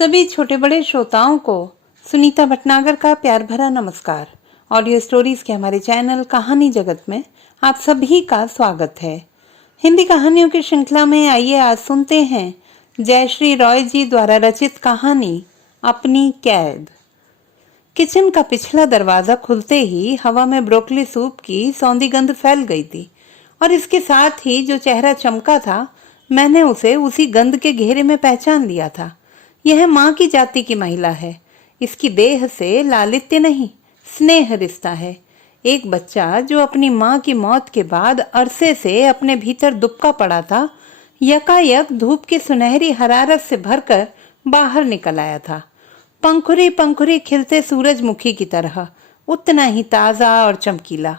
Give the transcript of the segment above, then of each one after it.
सभी छोटे बड़े श्रोताओं को सुनीता भटनागर का प्यार भरा नमस्कार। ऑडियो स्टोरीज के हमारे चैनल कहानी जगत में आप सभी का स्वागत है। हिंदी कहानियों की श्रृंखला में आइए आज सुनते हैं जयश्री रॉय जी द्वारा रचित कहानी अपनी कैद। किचन का पिछला दरवाजा खुलते ही हवा में ब्रोकली सूप की सौंधी गंध फैल गई थी और इसके साथ ही जो चेहरा चमका था, मैंने उसे उसी गंध के घेरे में पहचान लिया था। यह माँ की जाति की महिला है। इसकी देह से लालित्य नहीं, स्नेह रिश्ता है। एक बच्चा जो अपनी माँ की मौत के बाद अरसे से अपने भीतर दुबका पड़ा था, यकायक धूप की सुनहरी हरारत से भरकर बाहर निकल आया था। पंखुरी पंखुरी खिलते सूरजमुखी की तरह, उतना ही ताज़ा और चमकीला।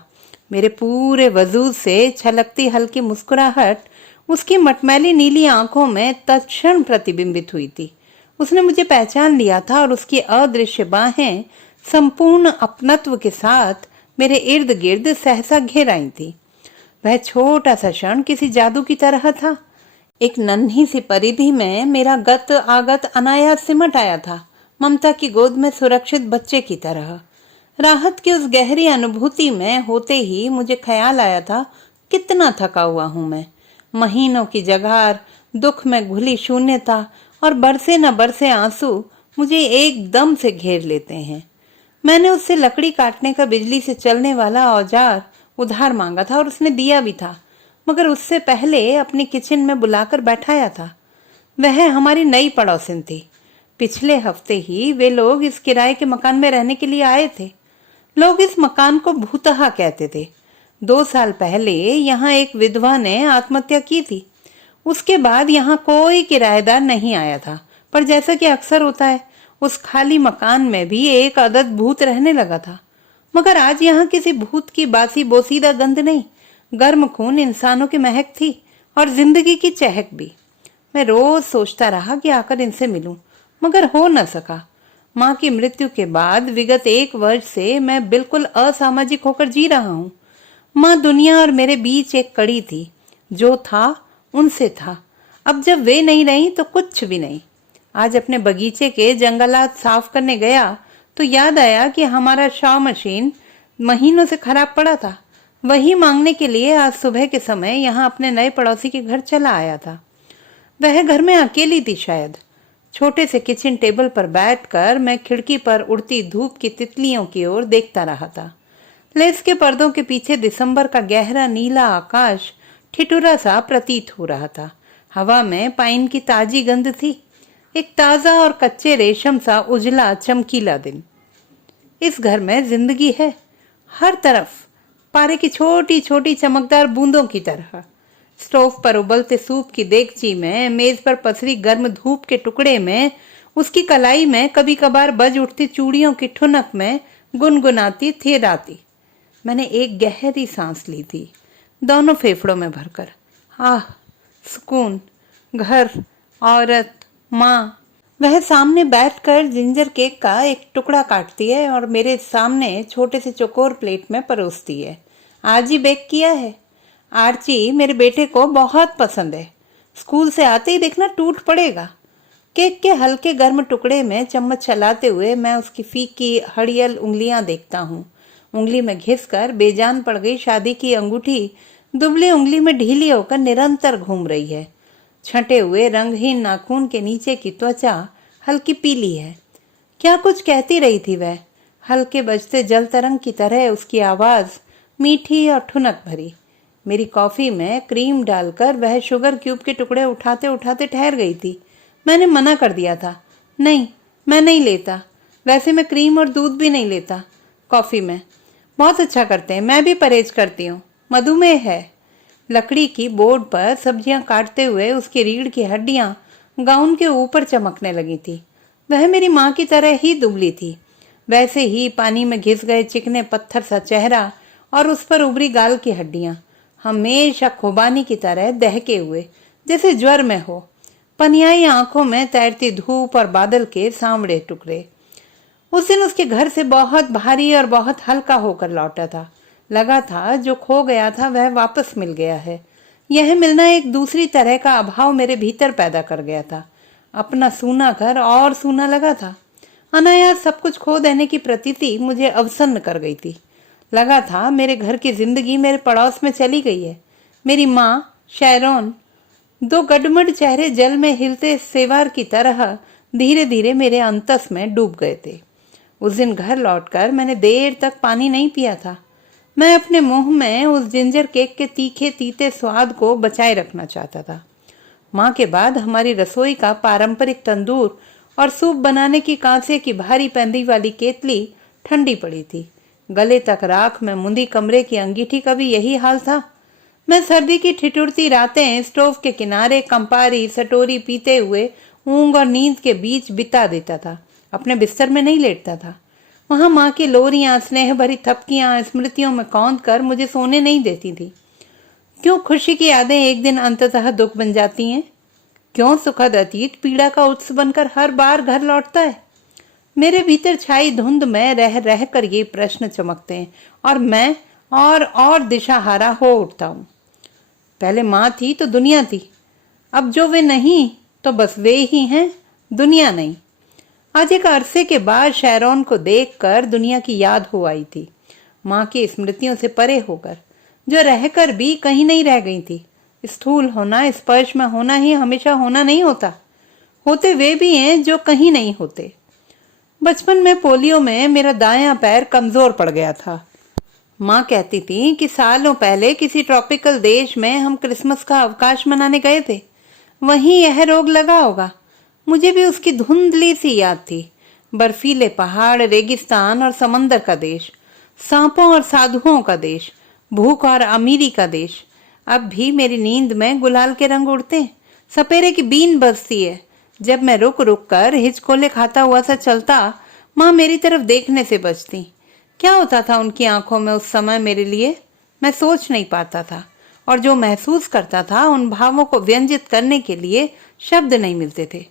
मेरे पूरे वजूद से छलकती हल्की मुस्कुराहट उसकी मटमैली नीली आंखों में तत्क्षण प्रतिबिंबित हुई थी। उसने मुझे पहचान लिया था और उसकी अदृश्य बाहें संपूर्ण अपनत्व के साथ मेरे इर्द गिर्द सहसा घेर आई थी। वह छोटा सा क्षण किसी जादू की तरह था। एक नन्ही सी परिधि में मेरा गत आगत अनायास सिमट आया था, ममता की गोद में सुरक्षित बच्चे की तरह। राहत की उस गहरी अनुभूति में होते ही मुझे ख्याल आया था, कितना थका हुआ हूं मैं। महीनों की जगार, दुख में घुली शून्यता और बरसे न बरसे आंसू मुझे एकदम से घेर लेते हैं। मैंने उससे लकड़ी काटने का बिजली से चलने वाला औजार उधार मांगा था और उसने दिया भी था, मगर उससे पहले अपनी किचन में बुलाकर बैठाया था। वह हमारी नई पड़ोसिन थी। पिछले हफ्ते ही वे लोग इस किराए के मकान में रहने के लिए आए थे। लोग इस मकान को भूतहा कहते थे। 2 साल पहले यहाँ एक विधवा ने आत्महत्या की थी। उसके बाद यहाँ कोई किराएदार नहीं आया था, पर जैसा कि अक्सर होता है, उस खाली मकान में भी एक अदद भूत रहने लगा था। मगर आज यहाँ किसी भूत की बासी बोसीदा गंध नहीं, गर्म खून इंसानों की महक थी और जिंदगी की चहक भी। मैं रोज सोचता रहा कि आकर इनसे मिलूं, मगर हो न सका। माँ की मृत्यु के बाद विगत 1 वर्ष से मैं बिल्कुल असामाजिक होकर जी रहा हूँ। माँ दुनिया और मेरे बीच एक कड़ी थी। जो था उनसे था, अब जब वे नहीं रही तो कुछ भी नहीं। आज अपने बगीचे के जंगलात साफ करने गया तो याद आया कि हमारा शॉ मशीन महीनों से खराब पड़ा था। वही मांगने के लिए आज सुबह के समय यहाँ अपने नए पड़ोसी के घर चला आया था। वह घर में अकेली थी शायद। छोटे से किचन टेबल पर बैठकर मैं खिड़की पर उड़ती धूप की तितलियों की ओर देखता रहा था। लेस के पर्दों के पीछे दिसंबर का गहरा नीला आकाश ठिठुरा सा प्रतीत हो रहा था। हवा में पाइन की ताजी गंध थी। एक ताजा और कच्चे रेशम सा उजला चमकीला दिन। इस घर में जिंदगी है, हर तरफ पारे की छोटी छोटी चमकदार बूंदों की तरह। स्टोव पर उबलते सूप की देगची में, मेज पर पसरी गर्म धूप के टुकड़े में, उसकी कलाई में कभी कभार बज उठती चूड़ियों की ठुनक में गुनगुनाती थी राती। मैंने एक गहरी सांस ली थी, दोनों फेफड़ों में भरकर। आह, सुकून, घर, औरत, माँ। वह सामने बैठकर जिंजर केक का एक टुकड़ा काटती है और मेरे सामने छोटे से चौकोर प्लेट में परोसती है। आज ही बेक किया है। आर्ची मेरे बेटे को बहुत पसंद है। स्कूल से आते ही देखना टूट पड़ेगा। केक के हल्के गर्म टुकड़े में चम्मच चलाते हुए मैं उसकी फीकी हड़ियल उंगलियां देखता हूँ। उंगली में घिसकर बेजान पड़ गई शादी की अंगूठी दुबली उंगली में ढीली होकर निरंतर घूम रही है। छंटे हुए रंगहीन नाखून के नीचे की त्वचा हल्की पीली है। क्या कुछ कहती रही थी वह। हल्के बजते जल तरंग की तरह उसकी आवाज मीठी और ठुनक भरी। मेरी कॉफी में क्रीम डालकर वह शुगर क्यूब के टुकड़े उठाते उठाते ठहर गई थी। मैंने मना कर दिया था, नहीं, मैं नहीं लेता। वैसे मैं क्रीम और दूध भी नहीं लेता कॉफी में। बहुत अच्छा करते हैं, मैं भी परहेज करती हूँ, मधुमेह है। लकड़ी की बोर्ड पर सब्जियां काटते हुए उसकी रीढ़ की हड्डियां गाउन के ऊपर चमकने लगी थी। वह मेरी माँ की तरह ही दुबली थी। वैसे ही पानी में घिस गए चिकने पत्थर सा चेहरा और उस पर उभरी गाल की हड्डियां हमेशा खुबानी की तरह दहके हुए, जैसे ज्वर में हो। पनियाई आंखों में तैरती धूप और बादल के सांवड़े टुकड़े। उस दिन उसके घर से बहुत भारी और बहुत हल्का होकर लौटा था। लगा था जो खो गया था वह वापस मिल गया है। यह मिलना एक दूसरी तरह का अभाव मेरे भीतर पैदा कर गया था। अपना सूना घर और सूना लगा था। अनायास सब कुछ खो देने की प्रतीति मुझे अवसन्न कर गई थी। लगा था मेरे घर की जिंदगी मेरे पड़ोस में चली गई है। मेरी माँ शैरोन, दो गडमड चेहरे जल में हिलते सेवार की तरह धीरे धीरे मेरे अंतस में डूब गए थे। उस दिन घर लौटकर मैंने देर तक पानी नहीं पिया था। मैं अपने मुंह में उस जिंजर केक के तीखे तीते स्वाद को बचाए रखना चाहता था। माँ के बाद हमारी रसोई का पारंपरिक तंदूर और सूप बनाने की कांसे की भारी पैंदी वाली केतली ठंडी पड़ी थी। गले तक राख में मुंदी कमरे की अंगीठी का भी यही हाल था। मैं सर्दी की ठिठुरती रातें स्टोव के किनारे कंपारी सटोरी पीते हुए ऊंग और नींद के बीच बिता देता था। अपने बिस्तर में नहीं लेटता था। वहां माँ की लोरियां, स्नेह भरी थपकियां स्मृतियों में कौंध कर मुझे सोने नहीं देती थी। क्यों खुशी की यादें एक दिन अंततः दुख बन जाती हैं? क्यों सुखद अतीत पीड़ा का उत्स बनकर हर बार घर लौटता है? मेरे भीतर छाई धुंध में रह रह कर ये प्रश्न चमकते हैं और मैं और दिशाहारा हो उठता हूँ। पहले माँ थी तो दुनिया थी, अब जो वे नहीं तो बस वे ही हैं, दुनिया नहीं। आज एक अरसे के बाद शैरोन को देखकर दुनिया की याद हो आई थी, माँ की स्मृतियों से परे होकर, जो रहकर भी कहीं नहीं रह गई थी। स्थूल होना, स्पर्श में होना ही हमेशा होना नहीं होता, होते वे भी हैं जो कहीं नहीं होते। बचपन में पोलियो में मेरा दायां पैर कमजोर पड़ गया था। माँ कहती थी कि सालों पहले किसी ट्रॉपिकल देश में हम क्रिसमस का अवकाश मनाने गए थे, वहीं यह रोग लगा होगा। मुझे भी उसकी धुंधली सी याद थी। बर्फीले पहाड़, रेगिस्तान और समंदर का देश, सांपों और साधुओं का देश, भूख और अमीरी का देश। अब भी मेरी नींद में गुलाल के रंग उड़ते हैं, सपेरे की बीन बजती है। जब मैं रुक रुक कर हिचकोले खाता हुआ सा चलता, माँ मेरी तरफ देखने से बचती। क्या होता था उनकी आंखों में उस समय मेरे लिए, मैं सोच नहीं पाता था, और जो महसूस करता था उन भावों को व्यंजित करने के लिए शब्द नहीं मिलते थे।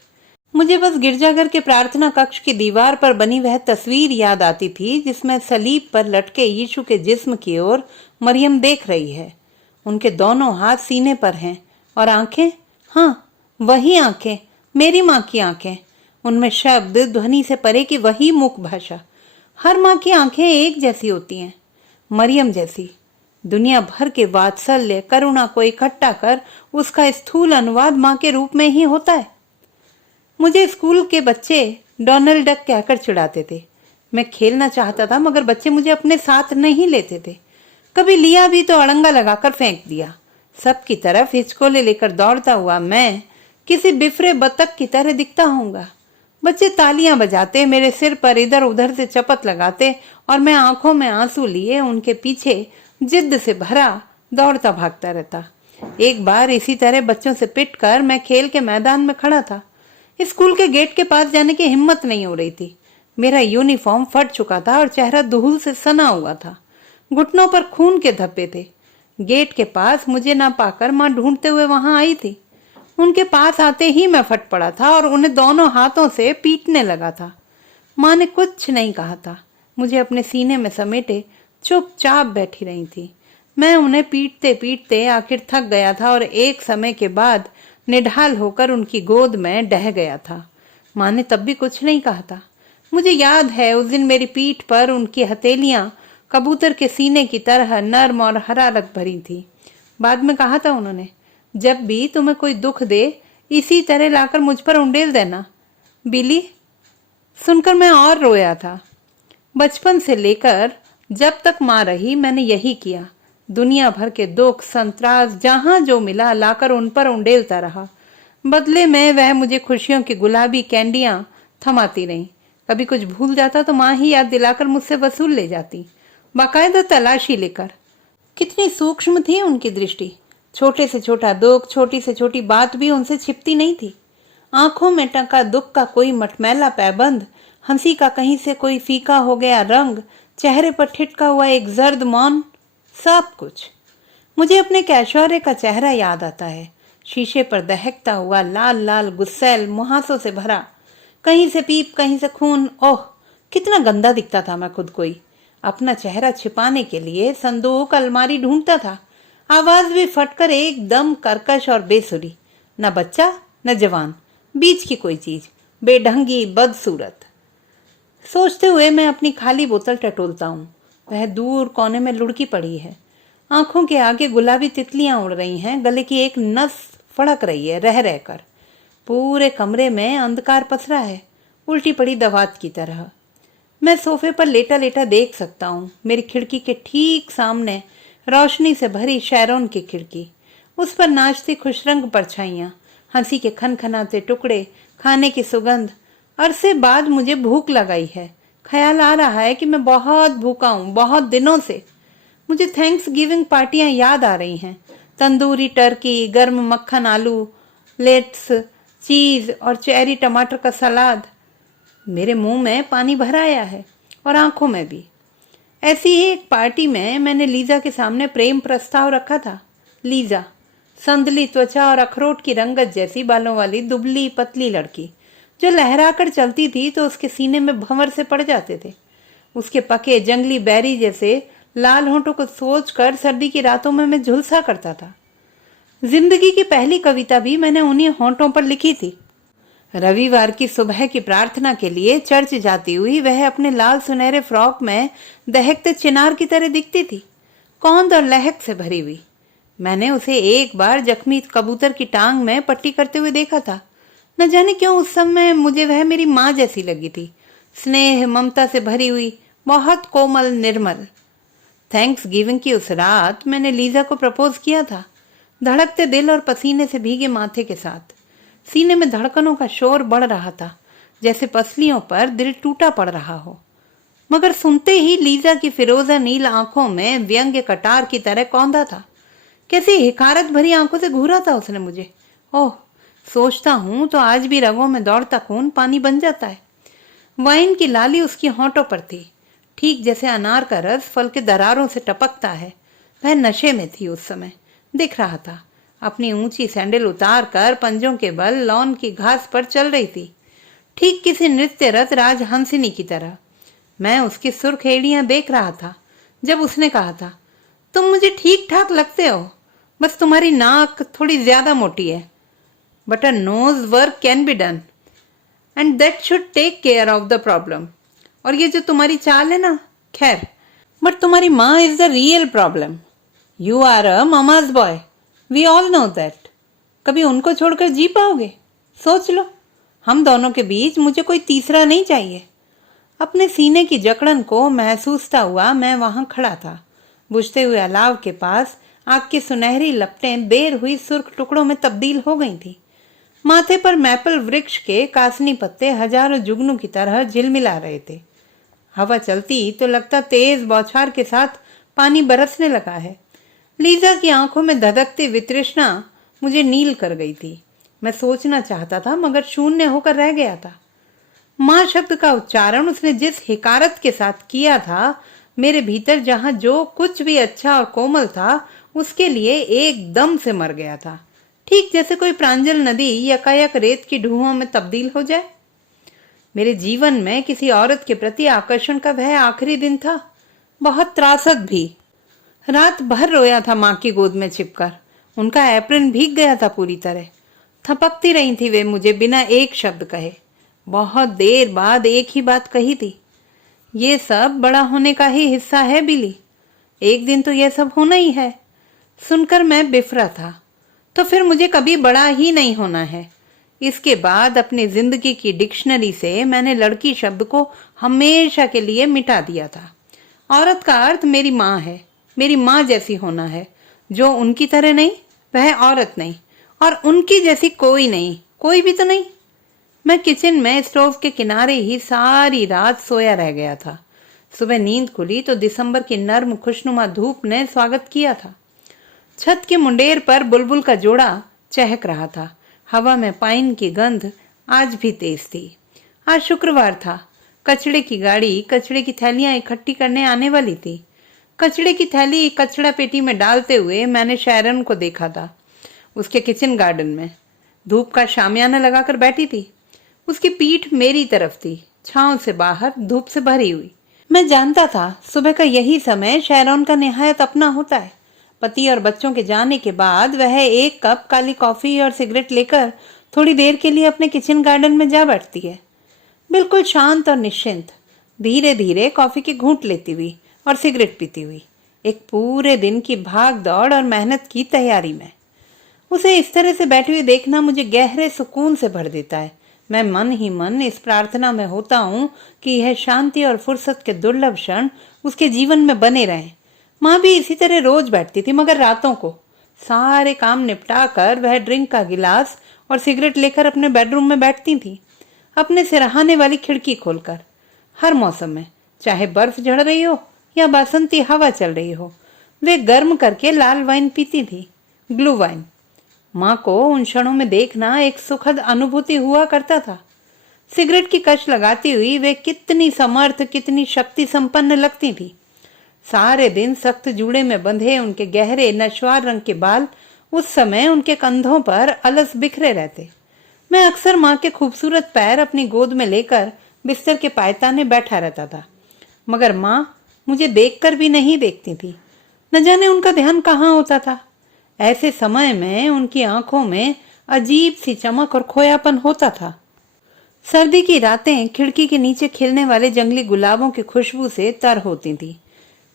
मुझे बस गिरजाघर के प्रार्थना कक्ष की दीवार पर बनी वह तस्वीर याद आती थी जिसमें सलीब पर लटके यीशु के जिस्म की ओर मरियम देख रही है। उनके दोनों हाथ सीने पर हैं और आंखें, हाँ वही आंखें, मेरी माँ की आंखें। उनमें शब्द ध्वनि से परे की वही मुख भाषा। हर माँ की आंखें एक जैसी होती हैं, मरियम जैसी। दुनिया भर के वात्सल्य करुणा को इकट्ठा कर उसका स्थूल अनुवाद माँ के रूप में ही होता है। मुझे स्कूल के बच्चे डोनाल्ड डक कहकर चिढ़ाते थे। मैं खेलना चाहता था मगर बच्चे मुझे अपने साथ नहीं लेते थे। कभी लिया भी तो अड़ंगा लगाकर फेंक दिया। सबकी तरफ हिचकोले लेकर दौड़ता हुआ मैं किसी बिफरे बतख की तरह दिखता हूँगा। बच्चे तालियां बजाते, मेरे सिर पर इधर उधर से चपत लगाते और मैं आंखों में आंसू लिए उनके पीछे जिद्द से भरा दौड़ता भागता रहता। एक बार इसी तरह बच्चों से पिटकर मैं खेल के मैदान में खड़ा था। स्कूल के गेट के पास जाने की हिम्मत नहीं हो रही थी। मेरा यूनिफॉर्म फट चुका था और चेहरा धूल से सना हुआ था। घुटनों पर खून के धब्बे थे। गेट के पास मुझे ना पाकर माँ ढूंढते हुए वहां आई थी। उनके पास आते ही मैं फट पड़ा था और उन्हें दोनों हाथों से पीटने लगा था। माँ ने कुछ नहीं कहा था। मुझे अपने सीने में समेटे चुपचाप बैठी रही थी। मैं उन्हें पीटते पीटते आखिर थक गया था और एक समय के बाद निढाल होकर उनकी गोद में ढह गया था। माँ ने तब भी कुछ नहीं कहा था। मुझे याद है उस दिन मेरी पीठ पर उनकी हथेलियां कबूतर के सीने की तरह नर्म और हरारत भरी थी। बाद में कहा था उन्होंने, जब भी तुम्हें कोई दुख दे इसी तरह लाकर मुझ पर उंडेल देना। बिली, सुनकर मैं और रोया था। बचपन से लेकर जब तक माँ रही मैंने यही किया। दुनिया भर के दुख संतरास जहां जो मिला लाकर उन पर उंडेलता रहा। बदले में वह मुझे खुशियों की गुलाबी कैंडियां थमाती रही। कभी कुछ भूल जाता तो माँ ही याद दिलाकर मुझसे वसूल ले जाती, बाकायदा तलाशी लेकर। कितनी सूक्ष्म थी उनकी दृष्टि। छोटे से छोटा दुख, छोटी से छोटी बात भी उनसे छिपती नहीं थी। आंखों में टंका दुख का कोई मटमैला पैबंद, हंसी का कहीं से कोई फीका हो गया रंग, चेहरे पर ठिठका हुआ एक जर्द मौन, सब कुछ। मुझे अपने कैशोरे का चेहरा याद आता है। शीशे पर दहकता हुआ लाल लाल गुस्सैल, मुहासों से भरा, कहीं से पीप कहीं से खून। ओह, कितना गंदा दिखता था मैं खुद को ही। अपना चेहरा छिपाने के लिए संदूक अलमारी ढूंढता था। आवाज भी फटकर एकदम कर्कश और बेसुरी। न बच्चा न जवान, बीच की कोई चीज, बेढंगी, बदसूरत। सोचते हुए मैं अपनी खाली बोतल टटोलता हूँ। वह दूर कोने में लुढ़की पड़ी है। आंखों के आगे गुलाबी तितलियां उड़ रही हैं, गले की एक नस फड़क रही है रह रहकर। पूरे कमरे में अंधकार पसरा है, उल्टी पड़ी दवात की तरह। मैं सोफे पर लेटा लेटा देख सकता हूँ। मेरी खिड़की के ठीक सामने रोशनी से भरी शैरोन की खिड़की, उस पर नाचती खुशरंग परछाइयाँ, हंसी के खनखनाते टुकड़े, खाने की सुगंध। अरसे बाद मुझे भूख लगाई है। ख्याल आ रहा है कि मैं बहुत भूखा हूँ, बहुत दिनों से। मुझे थैंक्स गिविंग पार्टियां याद आ रही हैं। तंदूरी टर्की, गर्म मक्खन आलू, लेट्स, चीज और चेरी टमाटर का सलाद। मेरे मुंह में पानी भर आया है और आंखों में भी। ऐसी ही एक पार्टी में मैंने लीजा के सामने प्रेम प्रस्ताव रखा था। लीजा, संदली त्वचा और अखरोट की रंगत जैसी बालों वाली दुबली पतली लड़की, जो लहराकर चलती थी तो उसके सीने में भंवर से पड़ जाते थे। उसके पके जंगली बैरी जैसे लाल होंठों को सोचकर सर्दी की रातों में मैं झुलसा करता था। जिंदगी की पहली कविता भी मैंने उन्हीं होंठों पर लिखी थी। रविवार की सुबह की प्रार्थना के लिए चर्च जाती हुई वह अपने लाल सुनहरे फ्रॉक में दहकते चिनार की तरह दिखती थी, कौंध और लहक से भरी हुई। मैंने उसे एक बार जख्मी कबूतर की टांग में पट्टी करते हुए देखा था। न जाने क्यों उस समय मुझे वह मेरी माँ जैसी लगी थी, स्नेह ममता से भरी हुई, बहुत कोमल निर्मल। थैंक्स गिविंग की उस रात मैंने लीजा को प्रपोज किया था, धड़कते दिल और पसीने से भीगे माथे के साथ। सीने में धड़कनों का शोर बढ़ रहा था, जैसे पसलियों पर दिल टूटा पड़ रहा हो। मगर सुनते ही लीजा की फिरोजा नील आंखों में व्यंग्य कटार की तरह कौंधा था। कैसी हिकारत भरी आंखों से घूरा था उसने मुझे। ओह, सोचता हूं तो आज भी रगों में दौड़ता खून पानी बन जाता है। वाइन की लाली उसकी होंठों पर थी, ठीक जैसे अनार का रस फल के दरारों से टपकता है। वह नशे में थी उस समय, दिख रहा था। अपनी ऊंची सैंडल उतार कर पंजों के बल लॉन की घास पर चल रही थी, ठीक किसी नृत्यरत राजहंसिनी की तरह। मैं उसकी सुर्खेड़ियां देख रहा था जब उसने कहा था, तुम मुझे ठीक ठाक लगते हो, बस तुम्हारी नाक थोड़ी ज्यादा मोटी है। But a nose work can be done and that should take care of the problem. और ये जो तुम्हारी चाल है ना, खैर, बट तुम्हारी माँ is the real problem. You are a mama's boy, we all know that. कभी उनको छोड़कर जी पाओगे? सोच लो। हम दोनों के बीच मुझे कोई तीसरा नहीं चाहिए। अपने सीने की जकड़न को महसूसता हुआ मैं वहां खड़ा था। बुझते हुए अलाव के पास आग की सुनहरी लपटें देर हुई सुर्ख टुकड़ों में तब्दील हो गई थी। माथे पर मैपल वृक्ष के कासनी पत्ते हजारों जुगनू की तरह झिलमिला रहे थे। हवा चलती तो लगता तेज बौछार के साथ पानी बरसने लगा है। लीजा की आंखों में धधकती वितृष्णा मुझे नील कर गई थी। मैं सोचना चाहता था मगर शून्य होकर रह गया था। माँ शब्द का उच्चारण उसने जिस हिकारत के साथ किया था, मेरे भीतर जहां जो कुछ भी अच्छा और कोमल था उसके लिए एकदम से मर गया था, ठीक जैसे कोई प्रांजल नदी यकायक रेत की ढूंहों में तब्दील हो जाए। मेरे जीवन में किसी औरत के प्रति आकर्षण का वह आखिरी दिन था, बहुत त्रासद भी। रात भर रोया था माँ की गोद में छिपकर। उनका एप्रन भीग गया था पूरी तरह। थपकती रही थी वे मुझे बिना एक शब्द कहे। बहुत देर बाद एक ही बात कही थी, ये सब बड़ा होने का ही हिस्सा है बिली, एक दिन तो यह सब होना ही है। सुनकर मैं बिफरा था, तो फिर मुझे कभी बड़ा ही नहीं होना है। इसके बाद अपनी जिंदगी की डिक्शनरी से मैंने लड़की शब्द को हमेशा के लिए मिटा दिया था। औरत का अर्थ मेरी माँ है, मेरी माँ जैसी होना है। जो उनकी तरह नहीं वह औरत नहीं, और उनकी जैसी कोई नहीं, कोई भी तो नहीं। मैं किचन में स्टोव के किनारे ही सारी रात सोया रह गया था। सुबह नींद खुली तो दिसंबर की नर्म खुशनुमा धूप ने स्वागत किया था। छत के मुंडेर पर बुलबुल का जोड़ा चहक रहा था। हवा में पाइन की गंध आज भी तेज थी। आज शुक्रवार था। कचड़े की गाड़ी कचड़े की थैलियां इकट्ठी करने आने वाली थी। कचड़े की थैली कचड़ा पेटी में डालते हुए मैंने शैरन को देखा था। उसके किचन गार्डन में धूप का शामियाना लगाकर बैठी थी। उसकी पीठ मेरी तरफ थी, छांव से बाहर, धूप से भरी हुई। मैं जानता था सुबह का यही समय शैरॉन का निहायत अपना होता है। पति और बच्चों के जाने के बाद वह एक कप काली कॉफी और सिगरेट लेकर थोड़ी देर के लिए अपने किचन गार्डन में जा बैठती है, बिल्कुल शांत और निश्चिंत, धीरे धीरे कॉफी की घूंट लेती हुई और सिगरेट पीती हुई, एक पूरे दिन की भाग दौड़ और मेहनत की तैयारी में। उसे इस तरह से बैठी हुई देखना मुझे गहरे सुकून से भर देता है। मैं मन ही मन इस प्रार्थना में होता हूँ कि यह शांति और फुर्सत के दुर्लभ क्षण उसके जीवन में बने रहें। माँ भी इसी तरह रोज बैठती थी, मगर रातों को सारे काम निपटा कर वह ड्रिंक का गिलास और सिगरेट लेकर अपने बेडरूम में बैठती थी, अपने सिरहाने वाली खिड़की खोलकर। हर मौसम में, चाहे बर्फ झड़ रही हो या बसंती हवा चल रही हो, वे गर्म करके लाल वाइन पीती थी, ग्लू वाइन। माँ को उन क्षणों में देखना एक सुखद अनुभूति हुआ करता था। सिगरेट की कश लगाती हुई वे कितनी समर्थ, कितनी शक्ति संपन्न लगती थी। सारे दिन सख्त जूड़े में बंधे उनके गहरे नशवार रंग के बाल उस समय उनके कंधों पर अलस बिखरे रहते। मैं अक्सर माँ के खूबसूरत पैर अपनी गोद में लेकर बिस्तर के पायताने बैठा रहता था, मगर माँ मुझे देखकर भी नहीं देखती थी। न जाने उनका ध्यान कहाँ होता था। ऐसे समय में उनकी आंखों में अजीब सी चमक और खोयापन होता था। सर्दी की रातें खिड़की के नीचे खिलने वाले जंगली गुलाबों की खुशबू से तर होती थी।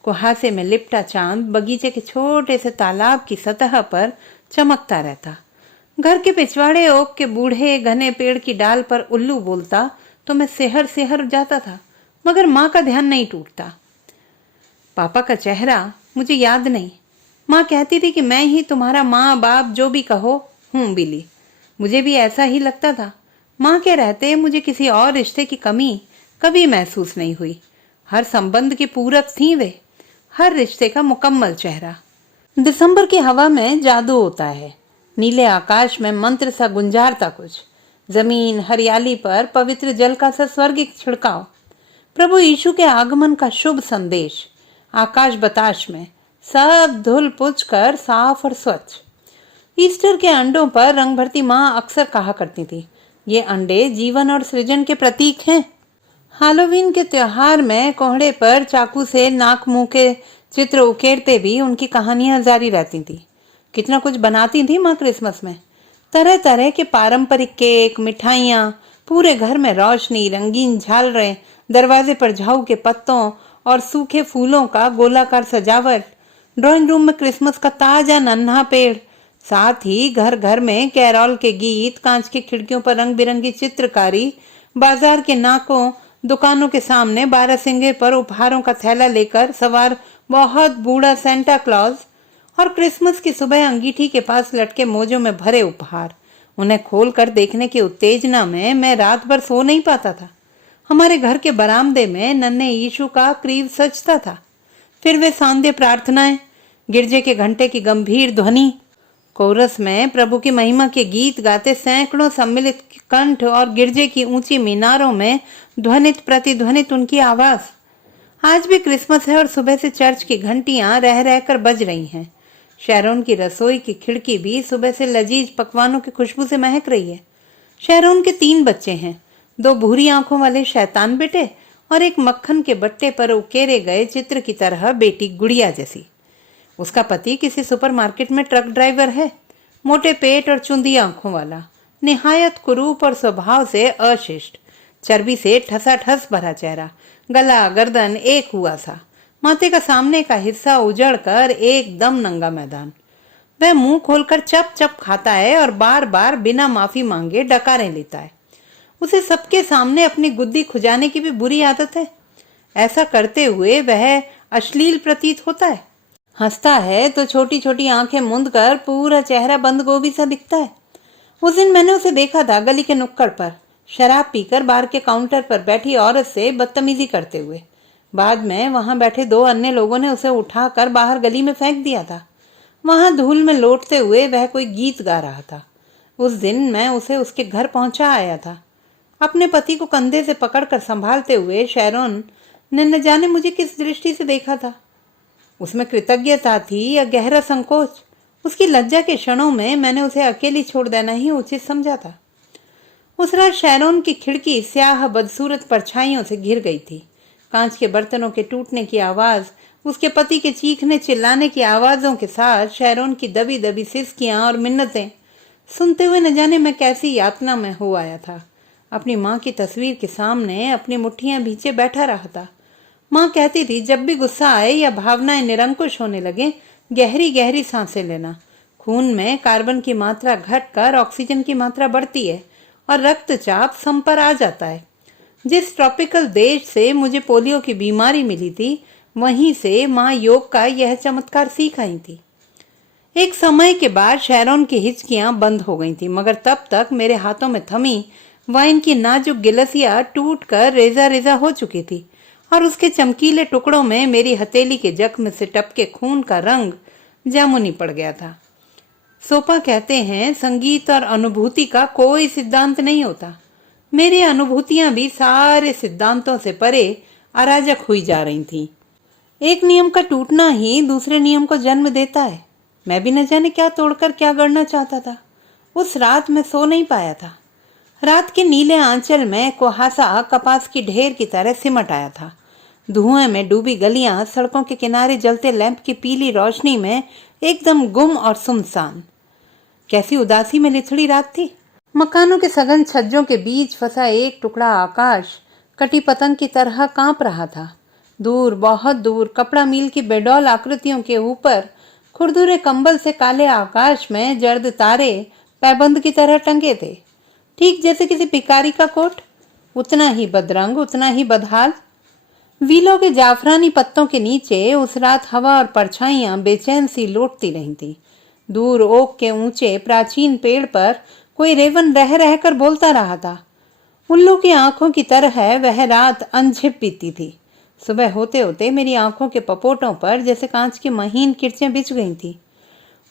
कुहासे में लिपटा चांद बगीचे के छोटे से तालाब की सतह पर चमकता रहता। घर के पिछवाड़े ओक के बूढ़े घने पेड़ की डाल पर उल्लू बोलता तो मैं सेहर सेहर जाता था, मगर माँ का ध्यान नहीं टूटता। पापा का चेहरा मुझे याद नहीं। माँ कहती थी कि मैं ही तुम्हारा माँ बाप जो भी कहो हूँ बिली। मुझे भी ऐसा ही लगता था। माँ के रहते मुझे किसी और रिश्ते की कमी कभी महसूस नहीं हुई। हर संबंध की पूरक थी वे, हर रिश्ते का मुकम्मल चेहरा। दिसंबर की हवा में जादू होता है। नीले आकाश में मंत्र सा गुंजारता कुछ, जमीन हरियाली पर पवित्र जल का सा स्वर्गिक छिड़काव, प्रभु यीशु के आगमन का शुभ संदेश। आकाश बताश में सब धुल पुछ कर साफ और स्वच्छ। ईस्टर के अंडों पर रंग भरती माँ अक्सर कहा करती थी, ये अंडे जीवन और सृजन के प्रतीक हैं। हैलोवीन के त्योहार में कोहड़े पर चाकू से नाक मुंह के चित्र उकेरते भी उनकी कहानियां जारी रहती थी। कितना कुछ बनाती थी माँ क्रिसमस में। तरह तरह के पारंपरिक केक, मिठाइयाँ, पूरे घर में रोशनी, रंगीन झालरें, दरवाजे पर झाऊ के पत्तों और सूखे फूलों का गोलाकार सजावट, ड्राइंग रूम में क्रिसमस का ताजा नन्हा पेड़, साथ ही घर घर में कैरॉल के गीत, कांच की खिड़कियों पर रंग बिरंगी चित्रकारी, बाजार के नाकों दुकानों के सामने बारहसिंगे पर उपहारों का थैला लेकर सवार बहुत बूढ़ा सेंटा क्लॉज, और क्रिसमस की सुबह अंगीठी के पास लटके मोजों में भरे उपहार। उन्हें खोल कर देखने की उत्तेजना में मैं रात भर सो नहीं पाता था। हमारे घर के बरामदे में नन्हे यीशु का क्रीव सजता था। फिर वे सांध्य प्रार्थनाएं, गिरजे के घंटे की गंभीर ध्वनि, कोरस में प्रभु की महिमा के गीत गाते सैकड़ों सम्मिलित कंठ और गिरजे की ऊंची मीनारों में ध्वनित प्रतिध्वनित उनकी आवाज। आज भी क्रिसमस है और सुबह से चर्च की घंटियां रह रहकर बज रही हैं। शैरोन की रसोई की खिड़की भी सुबह से लजीज पकवानों की खुशबू से महक रही है। शैरोन के 3 बच्चे हैं, 2 भूरी आंखों वाले शैतान बेटे और एक मक्खन के बट्टे पर उकेरे गए चित्र की तरह बेटी गुड़िया जैसी। उसका पति किसी सुपरमार्केट में ट्रक ड्राइवर है, मोटे पेट और चुंदी आंखों वाला, निहायत कुरूप और स्वभाव से अशिष्ट, चर्बी से ठसाठस भरा चेहरा, गला गर्दन एक हुआ सा, माथे का सामने का हिस्सा उजड़ कर एकदम नंगा मैदान। वह मुंह खोलकर चप चप खाता है और बार बार बिना माफी मांगे डकारें लेता है। उसे सबके सामने अपनी गुद्दी खुजाने की भी बुरी आदत है। ऐसा करते हुए वह अश्लील प्रतीत होता है। हंसता है तो छोटी छोटी आंखें मूंद कर पूरा चेहरा बंद गोभी सा दिखता है। उस दिन मैंने उसे देखा था गली के नुक्कड़ पर शराब पीकर बार के काउंटर पर बैठी औरत से बदतमीजी करते हुए। बाद में वहां बैठे 2 अन्य लोगों ने उसे उठाकर बाहर गली में फेंक दिया था। वहां धूल में लौटते हुए वह कोई गीत गा रहा था। उस दिन मैं उसे उसके घर पहुंचा आया था। अपने पति को कंधे से पकड़कर संभालते हुए शैरोन ने न जाने मुझे किस दृष्टि से देखा था। उसमें कृतज्ञता थी या गहरा संकोच। उसकी लज्जा के क्षणों में मैंने उसे अकेली छोड़ देना ही उचित समझा था। उस रात शैरोन की खिड़की स्याह बदसूरत परछाइयों से घिर गई थी। कांच के बर्तनों के टूटने की आवाज, उसके पति के चीखने चिल्लाने की आवाजों के साथ शैरोन की दबी दबी सिसकियां और मिन्नतें सुनते हुए न जाने मैं कैसी यातना में हो आया था। अपनी माँ की तस्वीर के सामने अपनी मुट्ठियां भींचे बैठा रहा था। माँ कहती थी, जब भी गुस्सा आए या भावनाएं निरंकुश होने लगे, गहरी गहरी सांसें लेना। खून में कार्बन की मात्रा घटकर ऑक्सीजन की मात्रा बढ़ती है और रक्तचाप सम पर आ जाता है। जिस ट्रॉपिकल देश से मुझे पोलियो की बीमारी मिली थी, वहीं से माँ योग का यह चमत्कार सीख आई थी। एक समय के बाद शैरोन की हिचकियां बंद हो गई थी, मगर तब तक मेरे हाथों में थमी वाइन की नाजुक गिलसिया टूटकर रेजा रेजा हो चुकी थी और उसके चमकीले टुकड़ों में मेरी हथेली के जख्म से टपके खून का रंग जामुनी पड़ गया था। सोपा कहते हैं, संगीत और अनुभूति का कोई सिद्धांत नहीं होता। मेरी अनुभूतियां भी सारे सिद्धांतों से परे अराजक हुई जा रही थीं। एक नियम का टूटना ही दूसरे नियम को जन्म देता है। मैं भी न जाने क्या तोड़कर क्या गढ़ना चाहता था। उस रात मैं सो नहीं पाया था। रात के नीले आंचल में कुहासा कपास की ढेर की तरह सिमट आया था। धुएं में डूबी गलियां सड़कों के किनारे जलते लैंप की पीली रोशनी में एकदम गुम और सुनसान। कैसी उदासी में लिथड़ी रात थी। मकानों के सघन छज्जों के बीच फंसा एक टुकड़ा आकाश कटी पतंग की तरह कांप रहा था। दूर, बहुत दूर, कपड़ा मिल की बेडौल आकृतियों के ऊपर खुरदुरे कंबल से काले आकाश में जर्द तारे पैबंद की तरह टंगे थे, ठीक जैसे किसी भिखारी का कोट। उतना ही बदरंग, उतना ही बदहाल। वीलों के जाफरानी पत्तों के नीचे उस रात हवा और परछाइयां बेचैन सी लौटती रही थी। दूर ओक के ऊंचे प्राचीन पेड़ पर कोई रेवन रह रहकर बोलता रहा था। उल्लू की आंखों की तरह वह रात अनझिप बीती थी। सुबह होते होते मेरी आंखों के पपोटों पर जैसे कांच की महीन किरचें बिछ गई थी।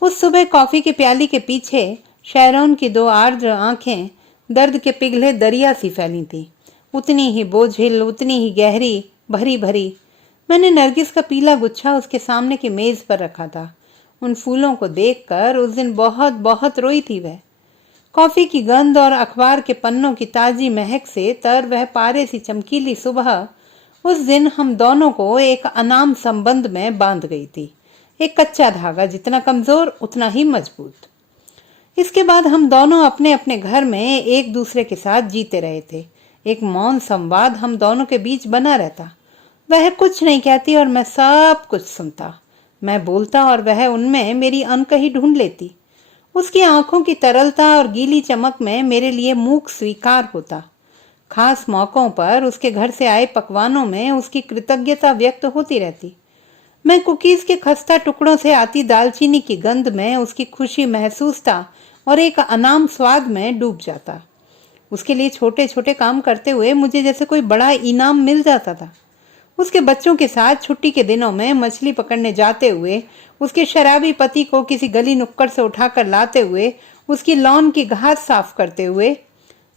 उस सुबह कॉफी के प्याली के पीछे शैरोन की दो आर्द्र आंखें दर्द के पिघले दरिया सी फैली थी, उतनी ही बोझिल, उतनी ही गहरी, भरी भरी। मैंने नरगिस का पीला गुच्छा उसके सामने की मेज पर रखा था। उन फूलों को देखकर उस दिन बहुत बहुत रोई थी वह। कॉफी की गंध और अखबार के पन्नों की ताजी महक से तर वह पारे सी चमकीली सुबह उस दिन हम दोनों को एक अनाम संबंध में बांध गई थी। एक कच्चा धागा, जितना कमजोर उतना ही मजबूत। इसके बाद हम दोनों अपने अपने घर में एक दूसरे के साथ जीते रहे थे। एक मौन संवाद हम दोनों के बीच बना रहता। वह कुछ नहीं कहती और मैं सब कुछ सुनता। मैं बोलता और वह उनमें मेरी अनकही ढूंढ लेती। उसकी आंखों की तरलता और गीली चमक में मेरे लिए मूक स्वीकार होता। खास मौकों पर उसके घर से आए पकवानों में उसकी कृतज्ञता व्यक्त होती रहती। मैं कुकीज के खस्ता टुकड़ों से आती दालचीनी की गंध में उसकी खुशी महसूसता और एक अनाम स्वाद में डूब जाता। उसके लिए छोटे छोटे काम करते हुए मुझे जैसे कोई बड़ा इनाम मिल जाता था। उसके बच्चों के साथ छुट्टी के दिनों में मछली पकड़ने जाते हुए, उसके शराबी पति को किसी गली नुक्कड़ से उठाकर लाते हुए, उसकी लॉन की घास साफ करते हुए,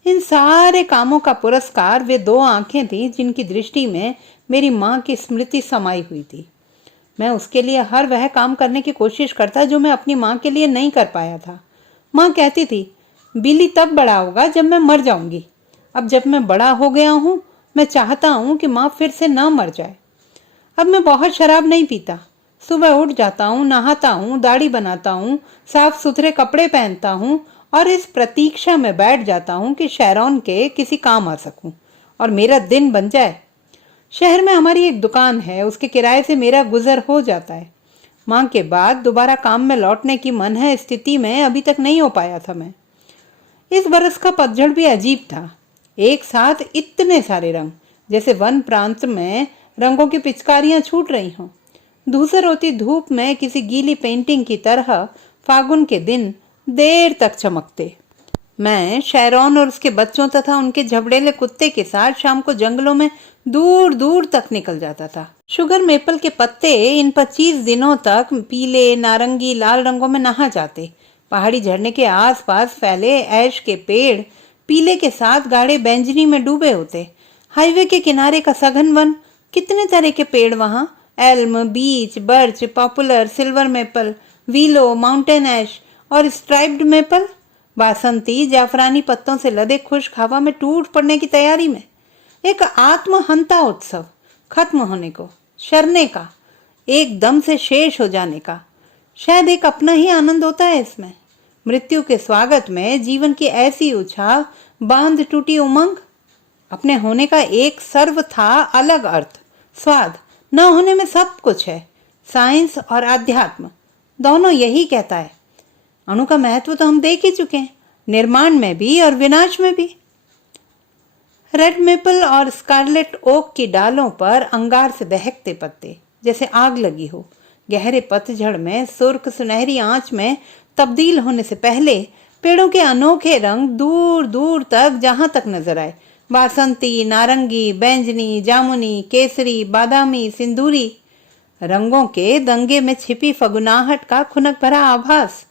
इन सारे कामों का पुरस्कार वे दो आंखें थीं जिनकी दृष्टि में मेरी माँ की स्मृति समाई हुई थी। मैं उसके लिए हर वह काम करने की कोशिश करता जो मैं अपनी माँ के लिए नहीं कर पाया था। माँ कहती थी, बिली तब बड़ा होगा जब मैं मर जाऊंगी। अब जब मैं बड़ा हो गया हूँ, मैं चाहता हूँ कि माँ फिर से ना मर जाए। अब मैं बहुत शराब नहीं पीता। सुबह उठ जाता हूँ, नहाता हूँ, दाढ़ी बनाता हूँ, साफ सुथरे कपड़े पहनता हूँ और इस प्रतीक्षा में बैठ जाता हूँ कि शैरोन के किसी काम आ सकूं और मेरा दिन बन जाए। शहर में हमारी एक दुकान है, उसके किराए से मेरा गुजर हो जाता है। माँ के बाद दोबारा काम में लौटने की मनह स्थिति में अभी तक नहीं हो पाया था मैं। इस बरस का पतझड़ भी अजीब था। एक साथ इतने सारे रंग, जैसे वन प्रांत में रंगों की पिचकारियां छूट रही हों। धूसर होती धूप में किसी गीली पेंटिंग की तरह फागुन के दिन देर तक चमकते। मैं शैरोन और उसके बच्चों तथा उनके झबड़ेले कुत्ते के साथ शाम को जंगलों में दूर दूर तक निकल जाता था। शुगर मेपल के पत्ते इन 25 दिनों तक पीले, नारंगी, लाल रंगों में नहा जाते। पहाड़ी झरने के आसपास फैले ऐश के पेड़ पीले के साथ गाढ़े बैंजनी में डूबे होते। हाईवे के किनारे का सघन वन, कितने तरह के पेड़ वहां, elm, beech, birch, poplar, silver maple, willow, mountain ash और स्ट्राइप्ड मेपल, बासंती जाफरानी पत्तों से लदे खुश्क हवा में टूट पड़ने की तैयारी में। एक आत्महंता उत्सव, खत्म होने को, शरने का, एकदम से शेष हो जाने का। शायद एक अपना ही आनंद होता है इसमें। मृत्यु के स्वागत में जीवन की ऐसी उछाल, बांध टूटी उमंग। अपने होने का एक सर्व था अलग अर्थ, स्वाद। न होने में सब कुछ है। साइंस और अध्यात्म दोनों यही कहता है। अणु का महत्व तो हम देख ही चुके हैं, निर्माण में भी और विनाश में भी। रेड मेपल और स्कारलेट ओक की डालों पर अंगार से दहकते पत्ते, जैसे आग लगी हो। गहरे पतझड़ में सुर्ख सुनहरी आंच में तब्दील होने से पहले पेड़ों के अनोखे रंग दूर दूर तक जहां तक नजर आए, बासंती, नारंगी, बैंजनी, जामुनी, केसरी, बादामी, सिंदूरी, रंगों के दंगे में छिपी फगुनाहट का खुनक भरा आभास।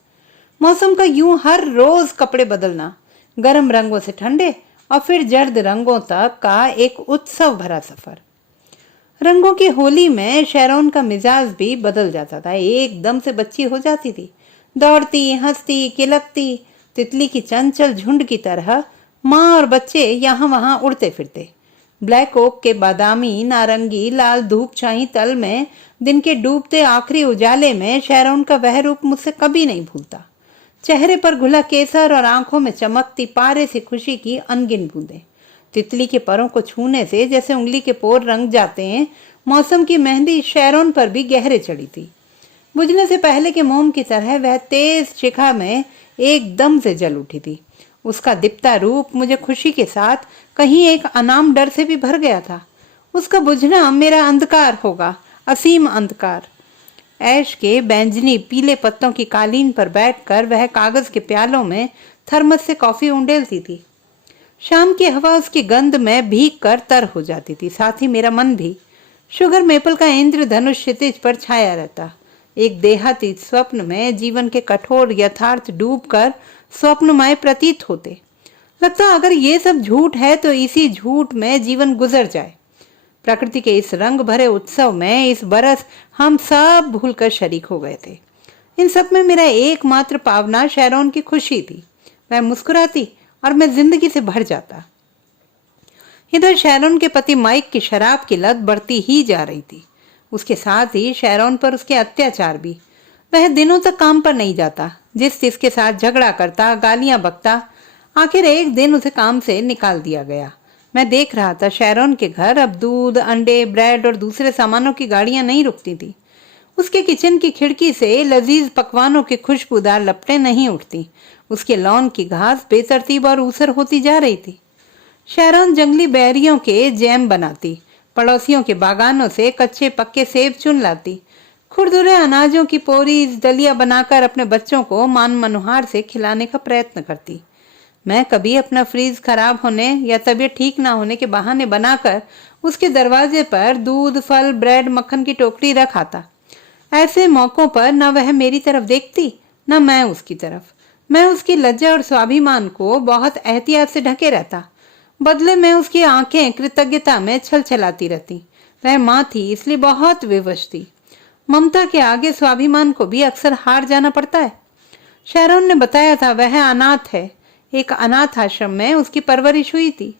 मौसम का यूं हर रोज कपड़े बदलना, गर्म रंगों से ठंडे और फिर जर्द रंगों तक का एक उत्सव भरा सफर। रंगों की होली में शैरोन का मिजाज भी बदल जाता था। एकदम से बच्ची हो जाती थी, दौड़ती, हंसती, किलकती, तितली की चंचल झुंड की तरह माँ और बच्चे यहाँ वहां उड़ते फिरते। ब्लैक ओक के बादामी, नारंगी, लाल धूप छाई तल में दिन के डूबते आखिरी उजाले में शैरोन का वह रूप मुझसे कभी नहीं भूलता। चेहरे पर घुला केसर और आंखों में चमकती पारे से खुशी की अनगिन बूंदें। तितली के परों को छूने से जैसे उंगली के पोर रंग जाते हैं, मौसम की मेहंदी शैरोन पर भी गहरे चढ़ी थी। बुझने से पहले के मोम की तरह वह तेज शिखा में एकदम से जल उठी थी। उसका दिपता रूप मुझे खुशी के साथ कहीं एक अनाम डर से भी भर गया था। उसका बुझना मेरा अंधकार होगा, असीम अंधकार। ऐश के बैंजनी पीले पत्तों की कालीन पर बैठकर वह कागज के प्यालों में थर्मस से कॉफी उंडेलती थी। शाम की हवा उसकी गंध में भीग कर तर हो जाती थी, साथ ही मेरा मन भी। शुगर मेपल का इंद्रधनुष क्षितिज पर छाया रहता। एक देहातीत स्वप्न में जीवन के कठोर यथार्थ डूबकर स्वप्नमय प्रतीत होते। लगता अगर ये सब झूठ है तो इसी झूठ में जीवन गुजर जाए। प्रकृति के इस रंग भरे उत्सव में इस बरस हम सब भूलकर शरीक हो गए थे। इन सब में मेरा एकमात्र पावना शैरोन की खुशी थी। वह मुस्कुराती और मैं जिंदगी से भर जाता। इधर शैरोन के पति माइक की शराब की लत बढ़ती ही जा रही थी। उसके साथ ही शैरोन पर उसके अत्याचार भी। वह दिनों तक काम पर नहीं जाता, जिसके साथ झगड़ा करता, गालियां बकता। आखिर एक दिन उसे काम से निकाल दिया गया। मैं देख रहा था शैरोन के घर अब दूध, अंडे, ब्रेड और दूसरे सामानों की गाड़ियां नहीं रुकती थी। उसके किचन की खिड़की से लजीज पकवानों की खुशबूदार लपटें नहीं उठती। उसके लॉन की घास बेतरतीब और ऊसर होती जा रही थी। शैरोन जंगली बैरियों के जैम बनाती, पड़ोसियों के बागानों से कच्चे पक्के सेब चुन लाती, खुरदुरे अनाजों की पोरी दलिया बनाकर अपने बच्चों को मान मनोहार से खिलाने का प्रयत्न करती। मैं कभी अपना फ्रीज खराब होने या तबीयत ठीक ना होने के बहाने बनाकर उसके दरवाजे पर दूध, फल, ब्रेड, मक्खन की टोकरी रख आता। ऐसे मौकों पर न वह मेरी तरफ देखती, न मैं उसकी तरफ। मैं उसकी लज्जा और स्वाभिमान को बहुत एहतियात से ढके रहता। बदले में उसकी आंखें कृतज्ञता में छलछलाती रहती। वह माँ थी, इसलिए बहुत विवश थी। ममता के आगे स्वाभिमान को भी अक्सर हार जाना पड़ता है। शैरोन ने बताया था वह अनाथ है। एक अनाथ आश्रम में उसकी परवरिश हुई थी।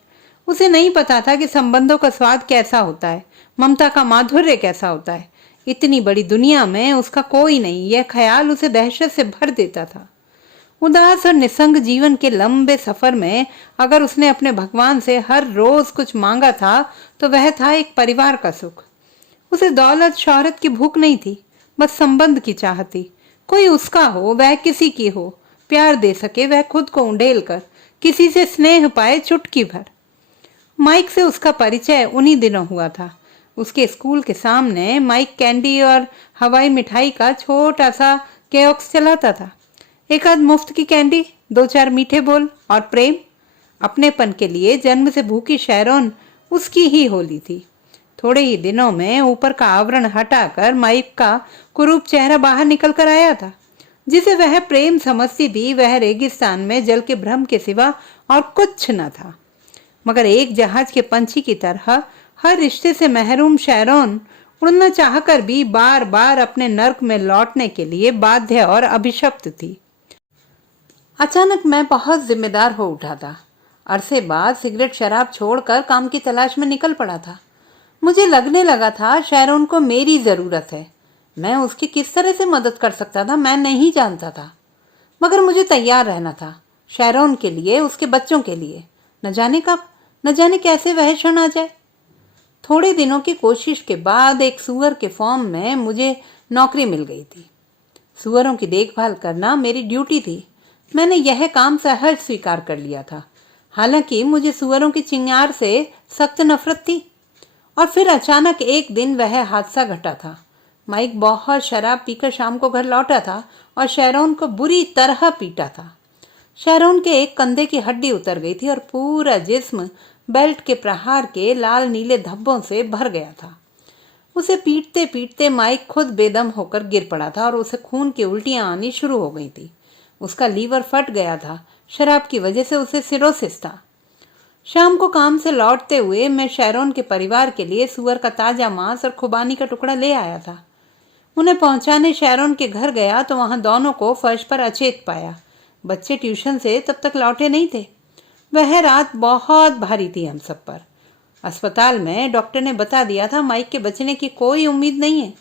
उसे नहीं पता था कि संबंधों का स्वाद कैसा होता है, ममता का माधुर्य कैसा होता है। इतनी बड़ी दुनिया में उसका कोई नहीं, यह ख्याल उसे दहशत से भर देता था। उदास और निसंग जीवन के लंबे सफर में अगर उसने अपने भगवान से हर रोज कुछ मांगा था तो वह था एक परिवार का सुख। उसे दौलत शोहरत की भूख नहीं थी, बस संबंध की चाहत थी। कोई उसका हो, वह किसी की हो, प्यार दे सके वह खुद को उंडेल कर, किसी से स्नेह पाए चुटकी भर। माइक से उसका परिचय उन्हीं दिनों हुआ था। उसके स्कूल के सामने माइक कैंडी और हवाई मिठाई का छोटा सा केओक्स चलाता था। एक आध मुफ्त की कैंडी, दो चार मीठे बोल और प्रेम। अपनेपन के लिए जन्म से भूखी शैरोन उसकी ही होली थी। थोड़े ही दिनों में ऊपर का आवरण हटाकर माइक का कुरूप चेहरा बाहर निकल कर आया था। जिसे वह प्रेम समझती थी वह रेगिस्तान में जल के भ्रम के सिवा और कुछ न था। मगर एक जहाज के पंछी की तरह हर रिश्ते से महरूम शैरोन उड़ना चाहकर भी बार बार अपने नर्क में लौटने के लिए बाध्य और अभिशप्त थी। अचानक मैं बहुत जिम्मेदार हो उठा था। अरसे बाद सिगरेट शराब छोड़कर काम की तलाश में निकल पड़ा था। मुझे लगने लगा था शैरोन को मेरी जरूरत है। मैं उसकी किस तरह से मदद कर सकता था मैं नहीं जानता था। मगर मुझे तैयार रहना था, शैरोन के लिए, उसके बच्चों के लिए। न जाने कब, न जाने कैसे वह क्षण आ जाए। थोड़े दिनों की कोशिश के बाद एक सुअर के फॉर्म में मुझे नौकरी मिल गई थी। सुअरों की देखभाल करना मेरी ड्यूटी थी। मैंने यह काम सहज स्वीकार कर लिया था। हालांकि मुझे सुअरों की चिंगार से सख्त नफरत थी। और फिर अचानक एक दिन वह हादसा घटा था। माइक बहुत शराब पीकर शाम को घर लौटा था और शैरोन को बुरी तरह पीटा था। शैरोन के एक कंधे की हड्डी उतर गई थी और पूरा जिस्म बेल्ट के प्रहार के लाल नीले धब्बों से भर गया था। उसे पीटते पीटते माइक खुद बेदम होकर गिर पड़ा था और उसे खून की उल्टियां आनी शुरू हो गई थी। उसका लीवर फट गया था। शराब की वजह से उसे सिरोसिस था। शाम को काम से लौटते हुए मैं शैरोन के परिवार के लिए सुअर का ताजा मांस और खुबानी का टुकड़ा ले आया था। उन्हें पहुंचाने शैरोन के घर गया तो वहां दोनों को फर्श पर अचेत पाया। बच्चे ट्यूशन से तब तक लौटे नहीं थे। वह रात बहुत भारी थी हम सब पर। अस्पताल में डॉक्टर ने बता दिया था माइक के बचने की कोई उम्मीद नहीं है।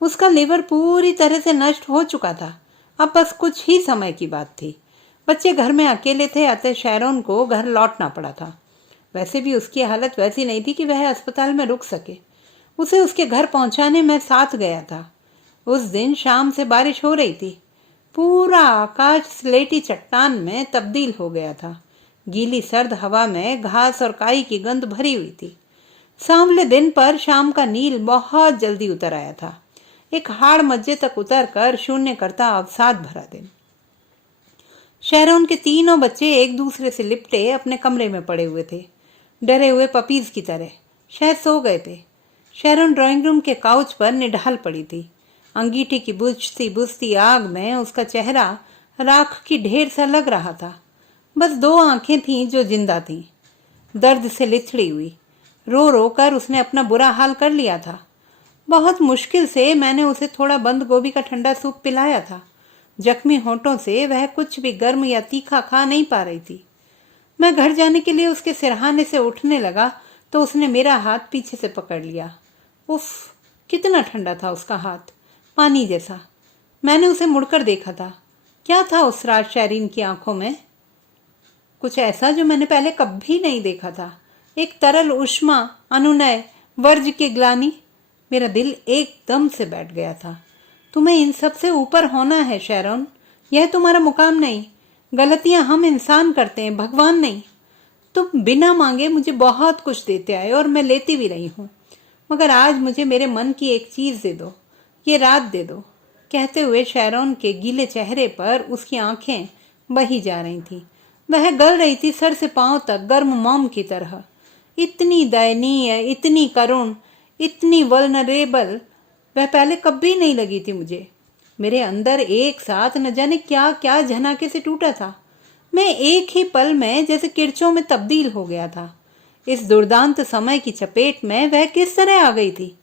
उसका लिवर पूरी तरह से नष्ट हो चुका था। अब बस कुछ ही समय की बात थी। बच्चे घर में अकेले थे, अतः शैरोन को घर लौटना पड़ा था। वैसे भी उसकी हालत वैसी नहीं थी कि वह अस्पताल में रुक सके। उसे उसके घर पहुंचाने में साथ गया था। उस दिन शाम से बारिश हो रही थी। पूरा आकाश स्लेटी चट्टान में तब्दील हो गया था। गीली सर्द हवा में घास और काई की गंध भरी हुई थी। सांवले दिन पर शाम का नील बहुत जल्दी उतर आया था। एक हाड़ मज्जे तक उतर कर शून्य करता अवसाद भरा दिन। शैरोन के तीनों बच्चे एक दूसरे से लिपटे अपने कमरे में पड़े हुए थे, डरे हुए पपीज की तरह। शायद सो गए थे। शैरोन ड्राइंग रूम के काउच पर निढाल पड़ी थी। अंगीठी की बुझती बुझती आग में उसका चेहरा राख की ढेर सा लग रहा था। बस दो आंखें थीं जो जिंदा थीं, दर्द से लिथड़ी हुई। रो रो कर उसने अपना बुरा हाल कर लिया था। बहुत मुश्किल से मैंने उसे थोड़ा बंद गोभी का ठंडा सूप पिलाया था। जख्मी होंठों से वह कुछ भी गर्म या तीखा खा नहीं पा रही थी। मैं घर जाने के लिए उसके सिरहाने से उठने लगा तो उसने मेरा हाथ पीछे से पकड़ लिया। उफ, कितना ठंडा था उसका हाथ, पानी जैसा। मैंने उसे मुड़कर देखा था। क्या था उस रात शैरीन की आंखों में? कुछ ऐसा जो मैंने पहले कभी नहीं देखा था। एक तरल उष्मा, अनुनय, वर्ज की ग्लानि। मेरा दिल एकदम से बैठ गया था। तुम्हें इन सब से ऊपर होना है शैरोन। यह तुम्हारा मुकाम नहीं। गलतियां हम इंसान करते हैं, भगवान नहीं। तुम बिना मांगे मुझे बहुत कुछ देते आए और मैं लेती भी रही हूँ। मगर आज मुझे मेरे मन की एक चीज दे दो, ये रात दे दो। कहते हुए शैरोन के गीले चेहरे पर उसकी आंखें बही जा रही थीं। वह गल रही थी सर से पांव तक, गर्म मोम की तरह। इतनी दयनीय, इतनी करुण, इतनी वल्नरेबल वह पहले कभी नहीं लगी थी मुझे। मेरे अंदर एक साथ न जाने क्या क्या झनाके से टूटा था। मैं एक ही पल में जैसे किरचों में तब्दील हो गया था। इस दुर्दांत समय की चपेट में वह किस तरह आ गई थी?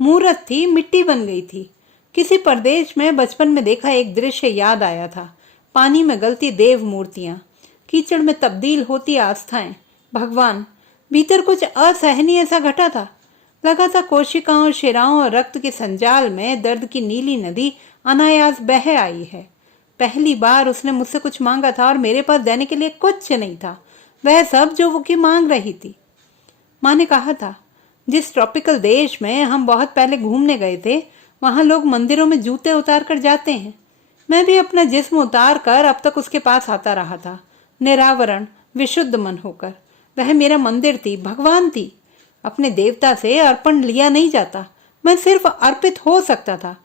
मूर्त थी, मिट्टी बन गई थी। किसी परदेश में बचपन में देखा एक दृश्य याद आया था। पानी में गलती देव मूर्तियां, कीचड़ में तब्दील होती आस्थाएं, भगवान। भीतर कुछ असहनीय सा घटा था। लगा था कोशिकाओं, शिराओं और रक्त के संजाल में दर्द की नीली नदी अनायास बह आई है। पहली बार उसने मुझसे कुछ मांगा था और मेरे पास देने के लिए कुछ नहीं था। वह सब जो वो की मांग रही थी। माँ ने कहा था, जिस ट्रॉपिकल देश में हम बहुत पहले घूमने गए थे, वहां लोग मंदिरों में जूते उतार कर जाते हैं। मैं भी अपना जिस्म उतार कर अब तक उसके पास आता रहा था, निरावरण, विशुद्ध मन होकर। वह मेरा मंदिर थी, भगवान थी। अपने देवता से अर्पण लिया नहीं जाता, मैं सिर्फ अर्पित हो सकता था।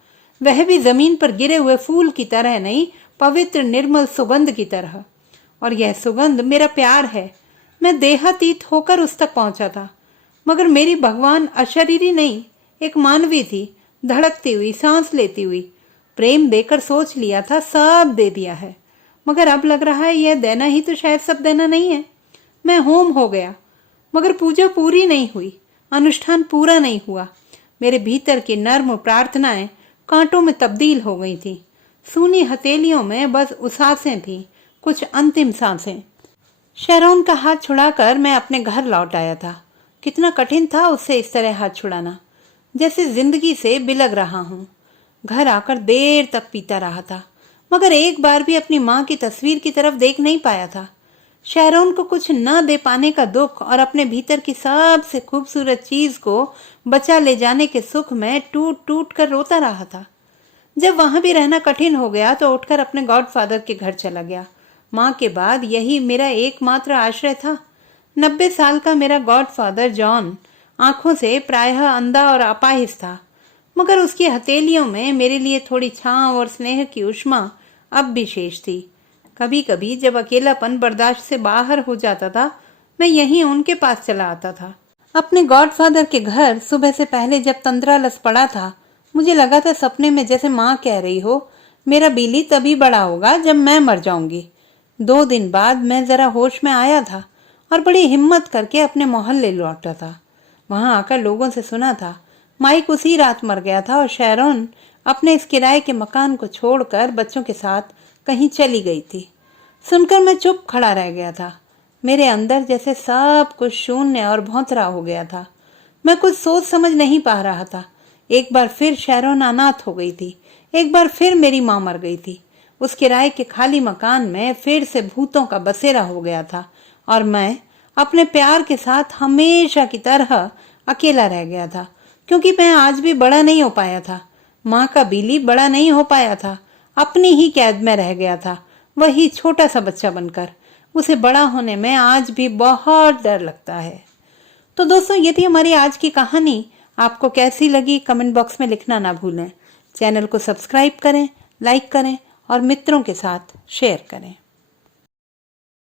वह भी जमीन पर गिरे हुए फूल की तरह नहीं, पवित्र निर्मल सुगंध की तरह। और यह सुगंध मेरा प्यार है। मैं देहातीत होकर उस तक पहुंचा था। मगर मेरी भगवान अशरीरी नहीं, एक मानवी थी, धड़कती हुई, सांस लेती हुई। प्रेम देकर सोच लिया था सब दे दिया है, मगर अब लग रहा है यह देना ही तो शायद सब देना नहीं है। मैं होम हो गया, मगर पूजा पूरी नहीं हुई, अनुष्ठान पूरा नहीं हुआ। मेरे भीतर की नर्म प्रार्थनाएं कांटों में तब्दील हो गई थी। सूनी हथेलियों में बस उसासें थीं, कुछ अंतिम सांसें। शैरोन का हाथ छुड़ाकर मैं अपने घर लौट आया था। कितना कठिन था उससे इस तरह हाथ छुड़ाना, जैसे जिंदगी से बिलग रहा हूं। घर आकर देर तक पीता रहा था, मगर एक बार भी अपनी माँ की तस्वीर की तरफ देख नहीं पाया था। शहरोन को कुछ न दे पाने का दुख और अपने भीतर की सबसे खूबसूरत चीज को बचा ले जाने के सुख में टूट टूट कर रोता रहा था। जब वहां भी रहना कठिन हो गया तो उठकर अपने गॉडफादर के घर चला गया। माँ के बाद यही मेरा एकमात्र आश्रय था। 90 साल का मेरा गॉडफादर जॉन आंखों से प्रायः अंधा और अपाहिज था, मगर उसकी हथेलियों में मेरे लिए थोड़ी छांव और स्नेह की उष्मा अब भी शेष थी। कभी कभी जब अकेलापन बर्दाश्त से बाहर हो जाता था, मैं यहीं उनके पास चला आता था। अपने गॉडफादर के घर सुबह से पहले जब तंद्रालस पड़ा था, मुझे लगा था सपने में जैसे माँ कह रही हो, मेरा बिली तभी बड़ा होगा जब मैं मर जाऊंगी। 2 दिन बाद मैं जरा होश में आया था और बड़ी हिम्मत करके अपने मोहल्ले लौटा था। वहां आकर लोगों से सुना था माइक उसी रात मर गया था और शैरोन अपने इस किराए के मकान को छोड़कर बच्चों के साथ कहीं चली गई थी। सुनकर मैं चुप खड़ा रह गया था। मेरे अंदर जैसे सब कुछ शून्य और भौंतरा हो गया था। मैं कुछ सोच समझ नहीं पा रहा था। एक बार फिर शैरोन अनाथ हो गई थी। एक बार फिर मेरी माँ मर गई थी। उस किराए के खाली मकान में फिर से भूतों का बसेरा हो गया था और मैं अपने प्यार के साथ हमेशा की तरह अकेला रह गया था, क्योंकि मैं आज भी बड़ा नहीं हो पाया था। माँ का बिली बड़ा नहीं हो पाया था, अपनी ही कैद में रह गया था, वही छोटा सा बच्चा बनकर। उसे बड़ा होने में आज भी बहुत डर लगता है। तो दोस्तों, ये थी हमारी आज की कहानी। आपको कैसी लगी कमेंट बॉक्स में लिखना ना भूलें। चैनल को सब्सक्राइब करें, लाइक करें और मित्रों के साथ शेयर करें।